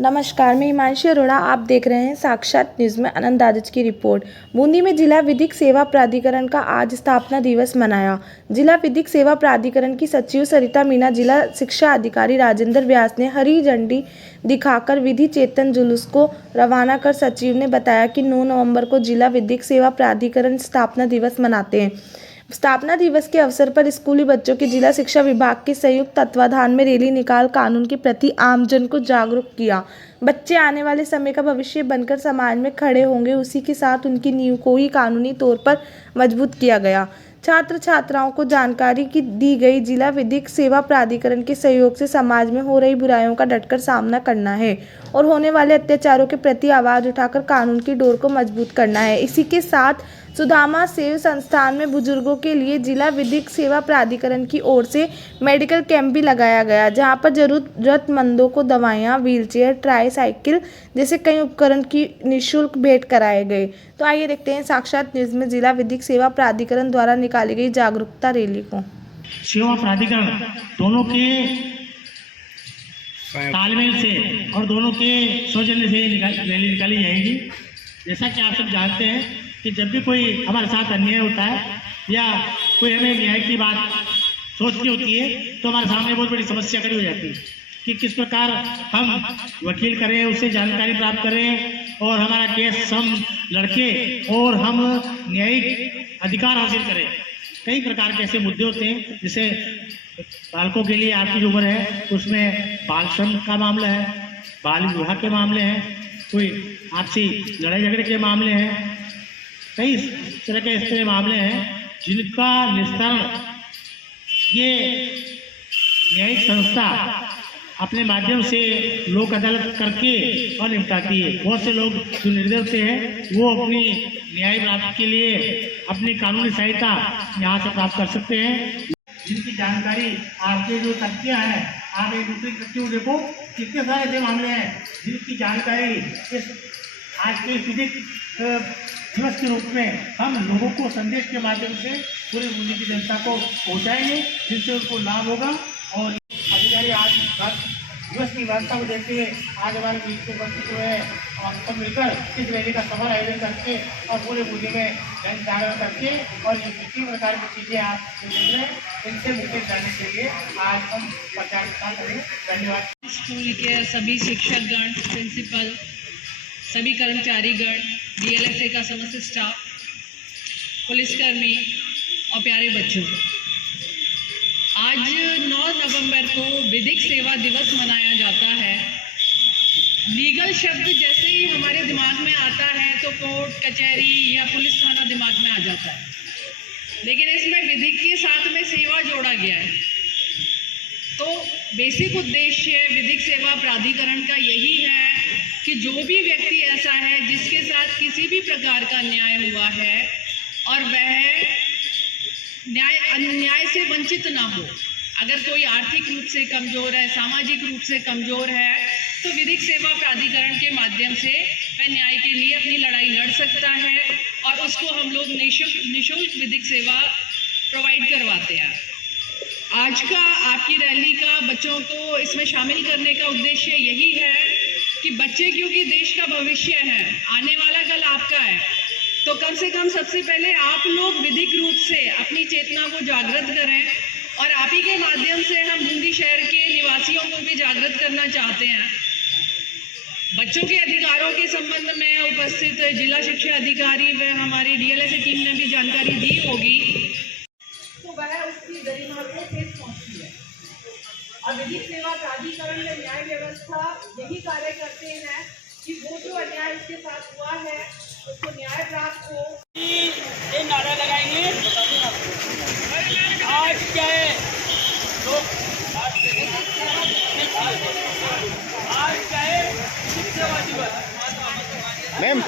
नमस्कार, मैं हिमांशी अरोड़ा। आप देख रहे हैं साक्षात न्यूज़ में आनंद आदिज की रिपोर्ट। बूंदी में जिला विधिक सेवा प्राधिकरण का आज स्थापना दिवस मनाया। जिला विधिक सेवा प्राधिकरण की सचिव सरिता मीना, जिला शिक्षा अधिकारी राजेंद्र व्यास ने हरी झंडी दिखाकर विधि चेतन जुलूस को रवाना कर सचिव ने बताया कि 9 नवंबर को जिला विधिक सेवा प्राधिकरण स्थापना दिवस मनाते हैं। स्थापना दिवस के अवसर पर स्कूली बच्चों की जिला शिक्षा विभाग के संयुक्त तत्वाधान में रैली निकाल कानून के प्रति आमजन को जागरूक किया। बच्चे आने वाले समय का भविष्य बनकर समाज में खड़े होंगे, उसी के साथ उनकी नींव को ही कानूनी तौर पर मजबूत किया गया। छात्र छात्राओं को जानकारी दी गई। जिला विधिक सेवा प्राधिकरण के सहयोग से समाज में हो रही बुराइयों का डटकर सामना करना है और होने वाले अत्याचारों के प्रति आवाज उठाकर कानून की डोर को मजबूत करना है। इसी के साथ सुदामा सेव संस्थान में बुजुर्गों के लिए जिला विधिक सेवा प्राधिकरण की ओर से मेडिकल कैंप भी लगाया गया, जहां पर जरूरतमंदों को दवाइयां, व्हीलचेयर, ट्राईसाइकिल जैसे कई उपकरण की निःशुल्क भेंट कराए गए। तो आइए देखते हैं साक्षात न्यूज़ में जिला विधिक सेवा प्राधिकरण द्वारा निकाली गई जागरूकता रैली को। सेवा प्राधिकरण दोनों के तालमेल से और दोनों के सौजन्य से रैली निकाली जाएगी। जैसा कि आप सब जानते हैं कि जब भी कोई हमारे साथ अन्याय होता है या कोई हमें न्याय की बात सोचनी होती है तो हमारे सामने बहुत बड़ी समस्या खड़ी हो जाती है कि किस प्रकार हम वकील करें, उससे जानकारी प्राप्त करें और हमारा केस हम लड़के और हम न्यायिक अधिकार हासिल करें। कई प्रकार के ऐसे मुद्दे होते हैं, जैसे बालकों के लिए आपकी जो उम्र है उसमें बाल श्रम का मामला है, बाल विवाह के मामले हैं, कोई आपसी लड़ाई झगड़े के मामले हैं, कई तरह के ऐसे मामले हैं जिनका निस्तारण ये न्यायिक संस्था अपने माध्यम से लोक अदालत करके और निपटाती है। बहुत से लोग जो निर्दोष हैं वो अपनी न्याय प्राप्ति के लिए अपनी कानूनी सहायता यहाँ से प्राप्त कर सकते हैं। जिनकी जानकारी आपके जो तथ्य हैं, आप एक दूसरे तथ्यों को देखो, कितने सारे ऐसे मामले हैं जिनकी जानकारी इस आज के विधिक दिवस के रूप में हम लोगों को संदेश के माध्यम से पूरे बूंदी की जनता को पहुंचाएंगे, जिससे उनको लाभ होगा। और अधिकारी आज दिवस की व्यवस्था को देखते हुए आज हमारे बीच में उपस्थित हुए हैं और सब मिलकर इस रैली का सफल आयोजन करके और पूरे बूंदी में जन जागरण करके और ये किसी प्रकार की चीज़ें आप देख रहे हैं इनसे मुझे जानने के लिए आज हम प्रचार करेंगे। धन्यवाद। स्कूल के सभी शिक्षकगण, प्रिंसिपल, सभी कर्मचारीगण, डीएलएफए का समस्त स्टाफ, पुलिसकर्मी और प्यारे बच्चों, आज 9 नवंबर को विधिक सेवा दिवस मनाया जाता है। लीगल शब्द जैसे ही हमारे दिमाग में आता है तो कोर्ट कचहरी या पुलिस थाना दिमाग में आ जाता है, लेकिन इसमें विधिक के साथ में सेवा जोड़ा गया है। तो बेसिक उद्देश्य विधिक सेवा प्राधिकरण का यही है कि जो भी व्यक्ति ऐसा है जिसके साथ किसी भी प्रकार का अन्याय हुआ है और वह अन्याय से वंचित ना हो, अगर कोई आर्थिक रूप से कमज़ोर है, सामाजिक रूप से कमज़ोर है, तो विधिक सेवा प्राधिकरण के माध्यम से वह न्याय के लिए अपनी लड़ाई लड़ सकता है और उसको हम लोग निःशुल्क विधिक सेवा प्रोवाइड करवाते हैं। आज का आपकी रैली का बच्चों को इसमें शामिल करने का उद्देश्य यही है कि बच्चे क्योंकि देश का भविष्य है, आने वाला कल आपका है, तो कम से कम सबसे पहले आप लोग विधिक रूप से अपनी चेतना को जागृत करें और आप ही के माध्यम से हम बूंदी शहर के निवासियों को भी जागृत करना चाहते हैं। बच्चों के अधिकारों के संबंध में उपस्थित जिला शिक्षा अधिकारी व हमारी डीएलएफए टीम ने भी जानकारी दी होगी, तो वह उसकी गरिमा को ठेस पहुंचती है। और विधिक सेवा प्राधिकरण में न्याय व्यवस्था यही कार्य करते हैं कि वो जो अन्याय उसके साथ हुआ है उसको न्याय प्राप्त हो। ये नारा लगाएंगे आज क्या है लोग आज क्या है विधिक सेवा दिवस मैम।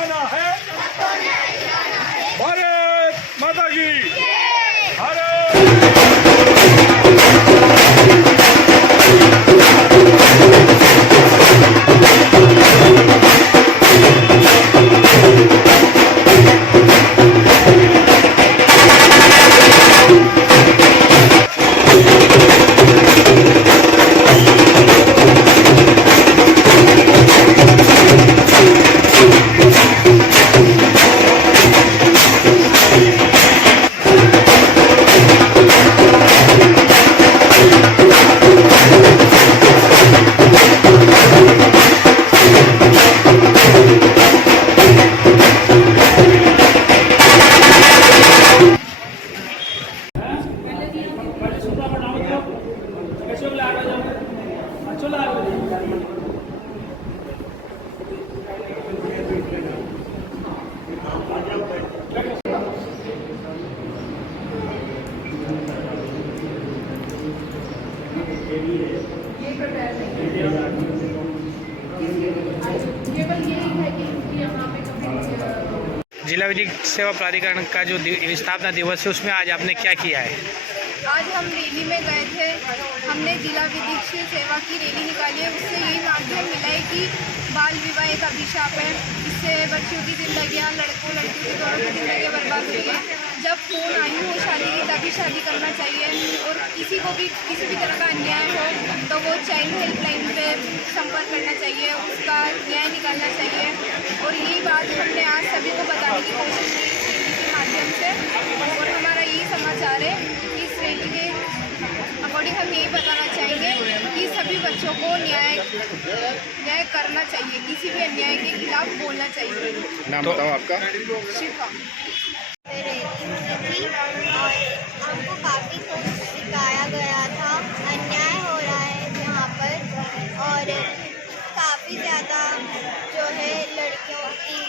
जाना है, भारत माता की भारत। जिला विधिक सेवा प्राधिकरण का जो स्थापना दिवस है उसमें आज आपने क्या किया है? आज हम रैली में गए थे। हमने जिला विधिक सेवा की रैली निकाली है। उससे यही माध्यम मिला है कि बाल विवाह एक अभिशाप है। इससे बच्चों की जिंदगियां, लड़कों लड़कियों की दोनों की जिंदगी बर्बाद हुई है। जब पूर्ण आयु हो शादी की तभी शादी करना चाहिए। और किसी को भी किसी भी तरह का अन्याय हो तो वो चाइल्ड हेल्पलाइन पे संपर्क करना चाहिए, उसका न्याय निकालना चाहिए। और यही बात हमने आज सभी को बताने की कोशिश की इस रैली के माध्यम से। और हमारा यही समाचार है कि इस रैली के अकॉर्डिंग हम यही बताना चाहेंगे कि सभी बच्चों को न्याय करना चाहिए, किसी भी अन्याय के खिलाफ बोलना चाहिए। नाम बताओ आपका? शिफा। और हमको काफ़ी कुछ सिखाया गया था। अन्याय हो रहा है यहाँ पर और काफ़ी ज़्यादा जो है लड़कियों की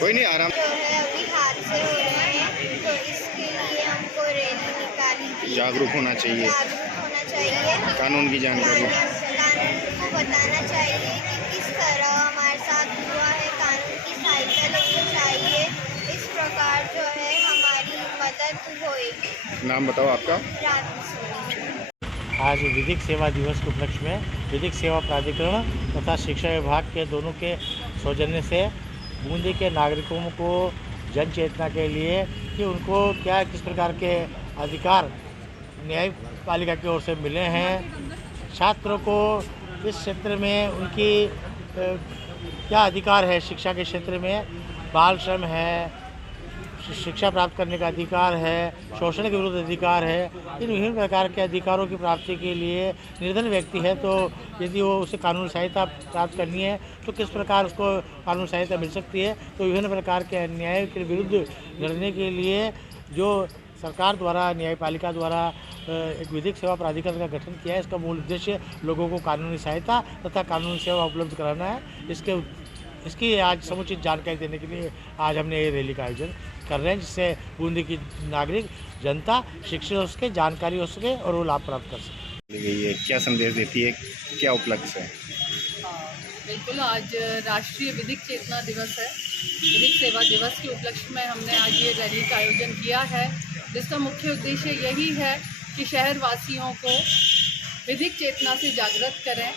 कोई नहीं, आराम। जो है अभी हादसे हो रहे हैं, तो इसके लिए हमको रैली निकाली थी। जागरूक होना चाहिए, कानून की जानकारी, कानून को बताना चाहिए कि किस तरह हमारे साथ हुआ है, कानून की सहायता लेनी चाहिए। इस प्रकार जो है हमारी मदद होएगी। नाम बताओ आपका? आज विधिक सेवा दिवस के उपलक्ष्य में विधिक सेवा प्राधिकरण तथा शिक्षा विभाग के दोनों के सौजन्य से बूंदी के नागरिकों को जन चेतना के लिए कि उनको क्या किस प्रकार के अधिकार न्यायपालिका की ओर से मिले हैं, छात्रों को इस क्षेत्र में उनकी क्या अधिकार है, शिक्षा के क्षेत्र में बाल श्रम है, शिक्षा प्राप्त करने का अधिकार है, शोषण के विरुद्ध अधिकार है। इन विभिन्न प्रकार के अधिकारों की प्राप्ति के लिए निर्धन व्यक्ति है तो यदि वो उसे कानूनी सहायता प्राप्त करनी है तो किस प्रकार उसको कानूनी सहायता मिल सकती है। तो विभिन्न प्रकार के अन्याय के विरुद्ध लड़ने के लिए जो सरकार द्वारा न्यायपालिका द्वारा एक विधिक सेवा प्राधिकरण का गठन किया है, इसका मूल उद्देश्य लोगों को कानूनी सहायता तथा कानूनी सेवा उपलब्ध कराना है। इसकी आज समुचित जानकारी देने के लिए आज हमने ये रैली का आयोजन कर रहे हैं, जिससे बूंदी की नागरिक जनता शिक्षित हो सके, जानकारी हो सके और वो लाभ प्राप्त कर सके। ये क्या संदेश देती है, क्या उपलक्ष्य है? बिल्कुल, आज राष्ट्रीय विधिक चेतना दिवस है। विधिक सेवा दिवस के उपलक्ष्य में हमने आज ये रैली का आयोजन किया है, जिसका मुख्य उद्देश्य यही है कि शहरवासियों को विधिक चेतना से जागृत करें।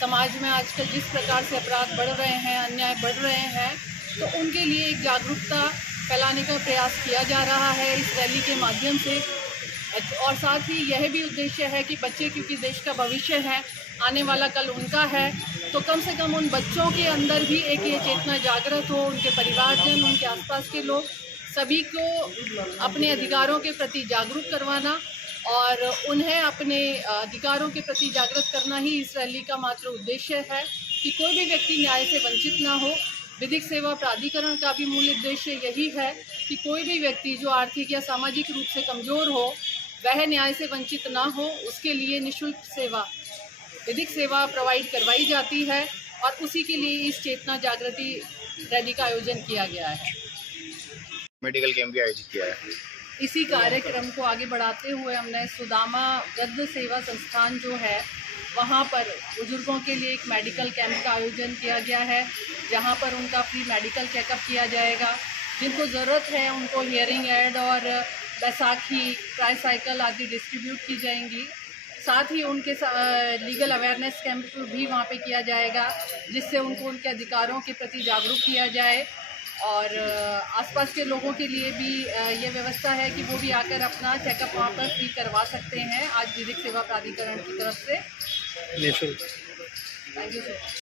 समाज में आजकल जिस प्रकार से अपराध बढ़ रहे हैं, अन्याय बढ़ रहे हैं, तो उनके लिए एक जागरूकता फैलाने का प्रयास किया जा रहा है इस रैली के माध्यम से। और साथ ही यह भी उद्देश्य है कि बच्चे, क्योंकि देश का भविष्य है, आने वाला कल उनका है, तो कम से कम उन बच्चों के अंदर भी एक ये चेतना जागृत हो, उनके परिवारजन, उनके आसपास के लोग सभी को अपने अधिकारों के प्रति जागरूक करवाना और उन्हें अपने अधिकारों के प्रति जागृत करना ही इस रैली का मात्र उद्देश्य है कि कोई भी व्यक्ति न्याय से वंचित ना हो। विधिक सेवा प्राधिकरण का भी मूल उद्देश्य यही है कि कोई भी व्यक्ति जो आर्थिक या सामाजिक रूप से कमज़ोर हो वह न्याय से वंचित ना हो, उसके लिए निःशुल्क सेवा, विधिक सेवा प्रोवाइड करवाई जाती है और उसी के लिए इस चेतना जागृति रैली का आयोजन किया गया है। मेडिकल कैंप भी आयोजित किया है। इसी कार्यक्रम को आगे बढ़ाते हुए हमने सुदामा वृद्ध सेवा संस्थान जो है वहाँ पर बुजुर्गों के लिए एक मेडिकल कैंप का आयोजन किया गया है, जहाँ पर उनका फ्री मेडिकल चेकअप किया जाएगा। जिनको ज़रूरत है उनको हियरिंग एड और बैसाखी, ट्राईसाइकिल आदि डिस्ट्रीब्यूट की जाएंगी। साथ ही उनके लीगल अवेयरनेस कैंप भी वहाँ पे किया जाएगा, जिससे उनको उनके अधिकारों के प्रति जागरूक किया जाए। और आसपास के लोगों के लिए भी ये व्यवस्था है कि वो भी आकर अपना चेकअप वहाँ पर फ्री करवा सकते हैं आज विधिक सेवा प्राधिकरण की तरफ से। Thank you sir.